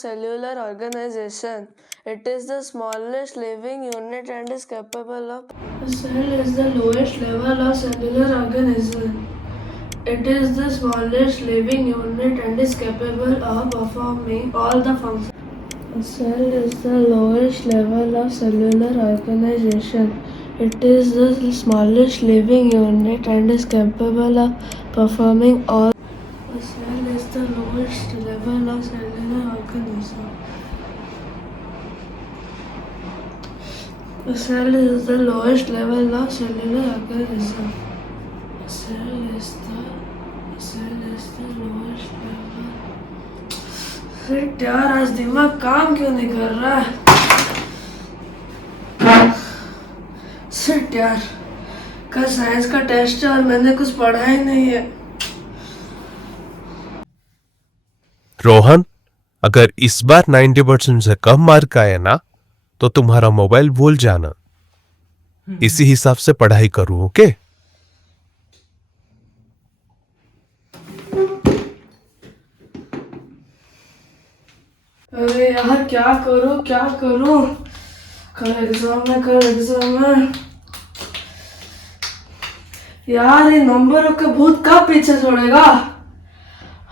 cellular organization. It is the smallest living unit and is capable of. A cell is the lowest level of cellular organism. It is the smallest living unit and is capable of performing all the functions. A cell is the lowest level of cellular organization. It is the smallest living unit and is capable of performing all. A cell is the lowest level of cellular organism. A cell is the lowest level of cellular organism. A cell is the lowest level. यार आज दिमाग काम क्यों नहीं कर रहा है? Shit यार, कल साइंस का टेस्ट है और मैंने कुछ पढ़ा ही नहीं है। रोहन, अगर इस बार 90% से कम मार्क आए ना तो तुम्हारा मोबाइल भूल जाना। इसी हिसाब से पढ़ाई करूं, ओके? अरे यार क्या करूं? कल एग्जाम है। यार ये नंबरों का भूत कब पीछे छोड़ेगा?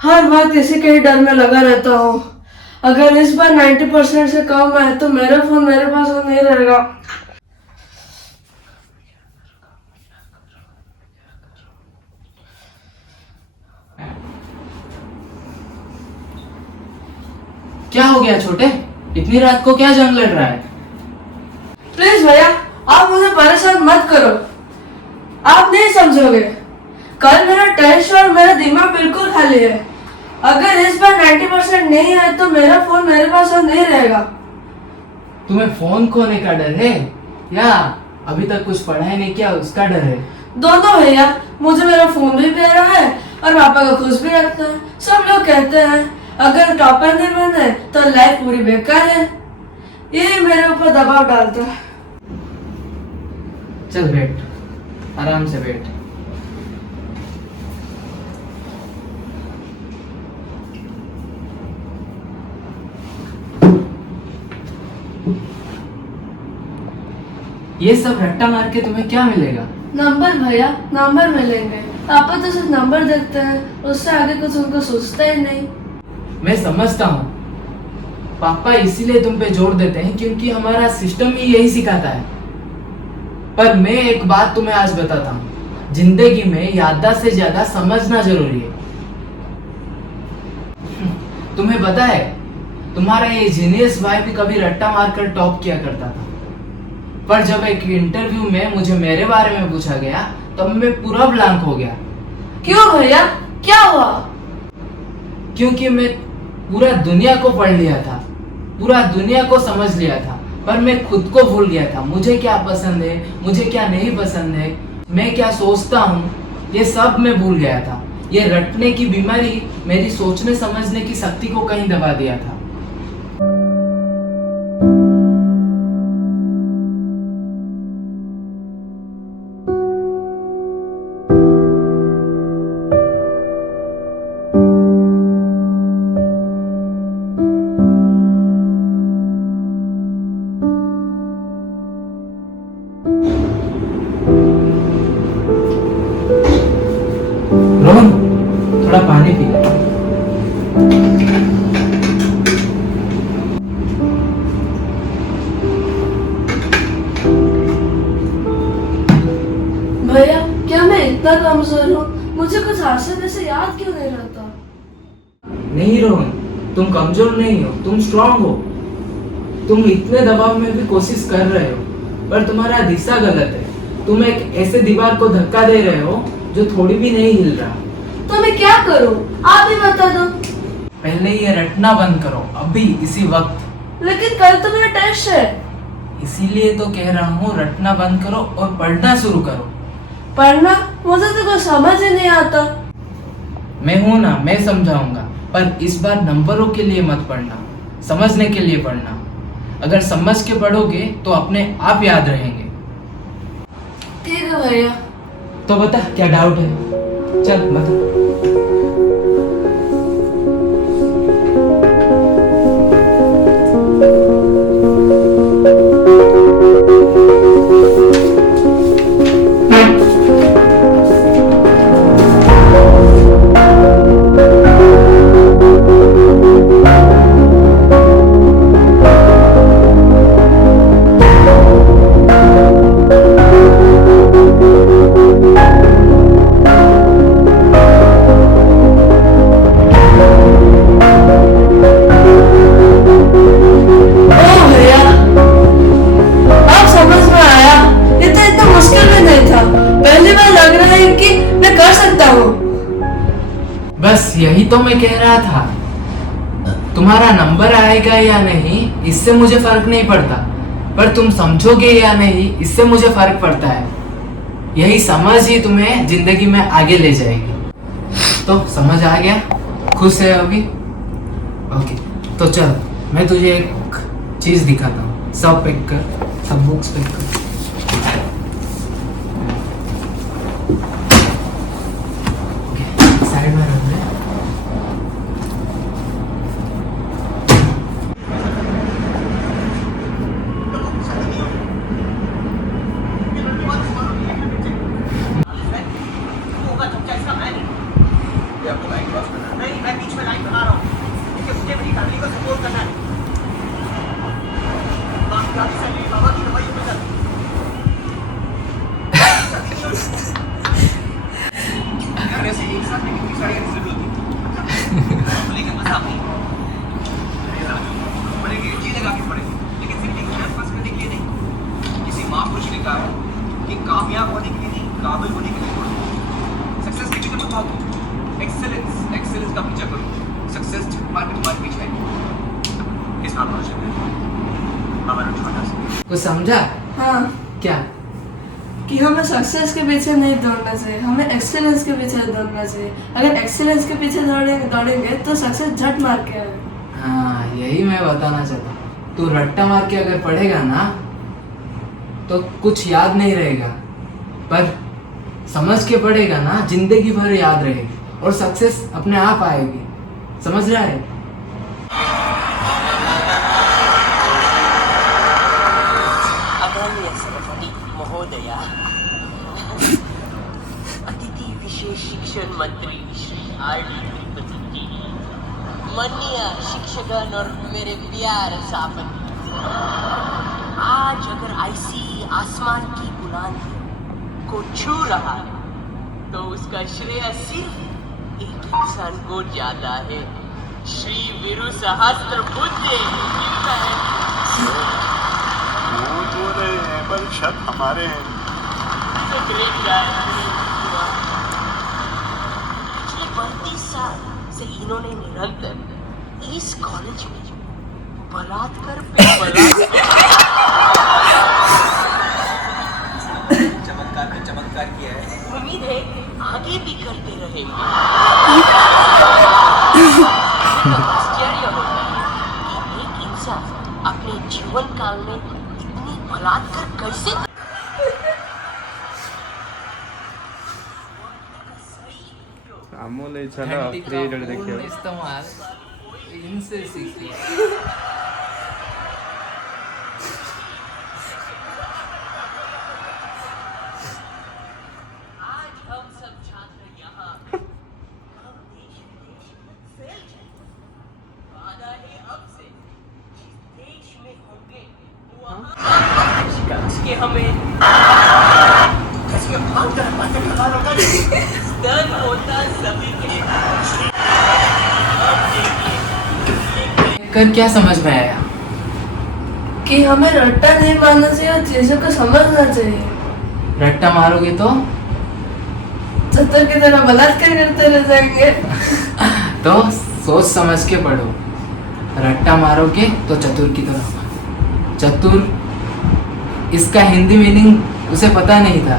हर वक्त इसी के ही डर में लगा रहता हूँ। अगर इस बार 90% से कम है तो मेरा फोन मेरे पास नहीं रहेगा। क्या हो गया छोटे? इतनी रात को क्या जंग लड़ रहा है? प्लीज भैया, आप मुझे परेशान मत करो। आप नहीं समझोगे। कल मेरा टेस्ट और मेरा दिमाग बिल्कुल खाली है। अगर इस बार 90% नहीं है तो मेरा फोन मेरे पास नहीं रहेगा। तुम्हें फोन खोने का डर है या अभी तक कुछ पढ़ा ही नहीं किया उसका डर है? दोनों भैया, मुझे मेरा फोन भी प्यारा है और पापा का खुश भी रखता है। सब लोग कहते हैं अगर टॉपर नहीं बने तो लाइफ पूरी बेकार है। ये मेरे ऊपर दबाव डालता है। चल बैठ, आराम से बैठ। ये सब रट्टा मार के तुम्हें क्या मिलेगा? नंबर भैया, नंबर मिलेंगे। पापा तो सिर्फ नंबर देखते हैं, उससे आगे कुछ उनको सोचता ही नहीं। मैं समझता हूँ, पापा इसीलिए तुम पे जोर देते हैं क्योंकि हमारा सिस्टम ही यही सिखाता है। पर मैं एक बात तुम्हें आज बताता हूँ, जिंदगी में याददाश्त से ज्यादा समझना जरूरी है। तुम्हें पता है, तुम्हारा ये जीनियस भाई भी कभी रट्टा मारकर टॉप किया करता था। पर जब एक इंटरव्यू में मुझे मेरे बारे में पूछा गया तब मैं पूरा ब्लैंक हो गया। क्यों भैया, क्या हुआ? क्योंकि मैं पूरा दुनिया को पढ़ लिया था, पूरा दुनिया को समझ लिया था, पर मैं खुद को भूल गया था। मुझे क्या पसंद है, मुझे क्या नहीं पसंद है, मैं क्या सोचता हूँ, ये सब मैं भूल गया था। ये रटने की बीमारी मेरी सोचने समझने की शक्ति को कहीं दबा दिया था। रोहन, थोड़ा पानी पी ले। भैया, क्या मैं इतना कमजोर हूँ? मुझे कुछ हादसे से याद क्यों नहीं रहता? नहीं रोहन, तुम कमजोर नहीं हो, तुम स्ट्रांग हो। तुम इतने दबाव में भी कोशिश कर रहे हो, पर तुम्हारा दिशा गलत है। तुम एक ऐसे दीवार को धक्का दे रहे हो जो थोड़ी भी नहीं हिल रहा। तो मैं क्या करूँ? आप ही बता दो। पहले ये रटना बंद करो, अभी इसी वक्त। लेकिन कल तो मेरा टेस्ट है। इसीलिए तो कह रहा हूँ, रटना बंद करो और पढ़ना शुरू करो। पढ़ना? मुझे तो कुछ समझ ही नहीं आता। मैं हूं ना, मैं समझाऊंगा, पर इस बार नंबरों के लिए मत पढ़ना, समझने के लिए पढ़ना। अगर समझ के पढ़ोगे तो अपने आप याद रहेंगे। ठीक है भैया। तो बता, क्या डाउट है? चल बता। बस यही तो मैं कह रहा था। तुम्हारा नंबर आएगा या नहीं इससे मुझे फर्क नहीं पड़ता, पर तुम समझोगे या नहीं इससे मुझे फर्क पड़ता है। यही समझ ही तुम्हें जिंदगी में आगे ले जाएगी। तो समझ आ गया? खुश है अभी? ओके, तो चल मैं तुझे एक चीज दिखाता हूँ। सब पैक कर, सब बुक्स पैक कर। साइड में रख दे। नहीं, मैं बीच में लाइन बना रहा हूँ क्योंकि मुझे मेरी फैमिली को सपोर्ट करना है। बाबा की दवाई में चल। खाने से एक साथ में कितनी सारी जरूरत होती लेकिन मजा पड़ेगी, जी लगा के पड़ेगी, लेकिन जिंदगी में पास करने के लिए नहीं। किसी महापुरुष ने कहा कि कामयाब होने के लिए नहीं, काबिल होने के लिए पढ़ो। सक्सेस के पीछे मत भागो, एक्सेलेंस का पीछा करो। सक्सेस तुम्हारे पीछे है। किस नाम पर हमारा छोटा सा कुछ समझा? हाँ, क्या? कि हमें सक्सेस के पीछे नहीं दौड़ना चाहिए, हमें एक्सीलेंस के पीछे दौड़ना चाहिए। अगर एक्सीलेंस के पीछे दौड़ेंगे तो सक्सेस झट मार के आएगा। हाँ, यही मैं बताना चाहता हूँ। तू रट्टा मार के अगर पढ़ेगा ना तो कुछ याद नहीं रहेगा, पर समझ के पढ़ेगा ना जिंदगी भर याद रहेगी और सक्सेस अपने आप आएगी। समझ रहा है? आदरणीय सभापति महोदय, अतिथि विशेष शिक्षण मंत्री श्री R.D. त्रिपाठी जी, माननीय शिक्षकगण और मेरे प्यार साथी, आज अगर ऐसी आसमान की बुलंदी को छू रहा है तो उसका श्रेय सिर्फ एक इंसान को जाता है, श्री वीरू सहस्त्रबुद्धे। वो तो रहे हैं पर शक हमारे हैं। पिछले 32 साल से इन्होंने निरंतर इस कॉलेज में बलात्कार पे चमत्कार किया है। उम्मीद है आगे भी करते रहेंगे। आश्चर्य होता है कि एक इंसान अपने जीवन काल में इतनी बलात्कार कैसे अमूल चलो फ्री देखियो इस्तेमाल इनसे सीखिए। आज हम सब छात्र यहाँ हम देश विदेश फैल जाएंगे। वादा है अब से जिस देश में होंगे वहाँ कि हमें दर्द होता सभी के। कर क्या समझ में आया? कि हमें रट्टा नहीं मारना चाहिए और चीजों को समझना चाहिए। रट्टा मारोगे तो चतुर की तरह बलात्कार करते रह जाएंगे। तो सोच समझ के पढ़ो। रट्टा मारोगे तो चतुर की तरह। चतुर इसका हिंदी मीनिंग उसे पता नहीं था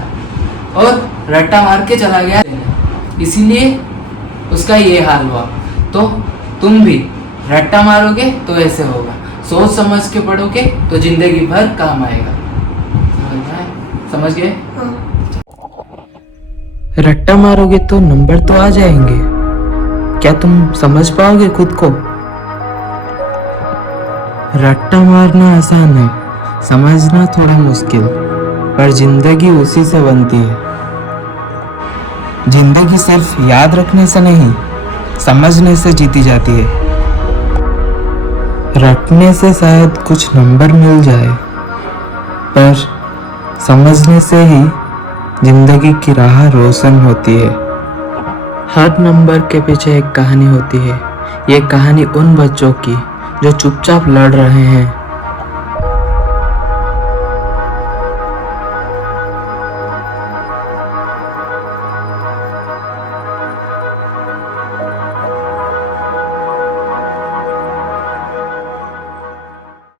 और रट्टा मार के चला गया, इसीलिए उसका ये हाल हुआ। तो तुम भी रट्टा मारोगे तो ऐसे होगा, सोच समझ के पढ़ोगे तो जिंदगी भर काम आएगा। समझ गए? हाँ। रट्टा मारोगे तो नंबर तो आ जाएंगे, क्या तुम समझ पाओगे खुद को? रट्टा मारना आसान है, समझना थोड़ा मुश्किल, पर जिंदगी उसी से बनती है। जिंदगी सिर्फ याद रखने से नहीं, समझने से जीती जाती है। रटने से शायद कुछ नंबर मिल जाए, पर समझने से ही जिंदगी की राह रोशन होती है। हर नंबर के पीछे एक कहानी होती है। ये कहानी उन बच्चों की जो चुपचाप लड़ रहे हैं,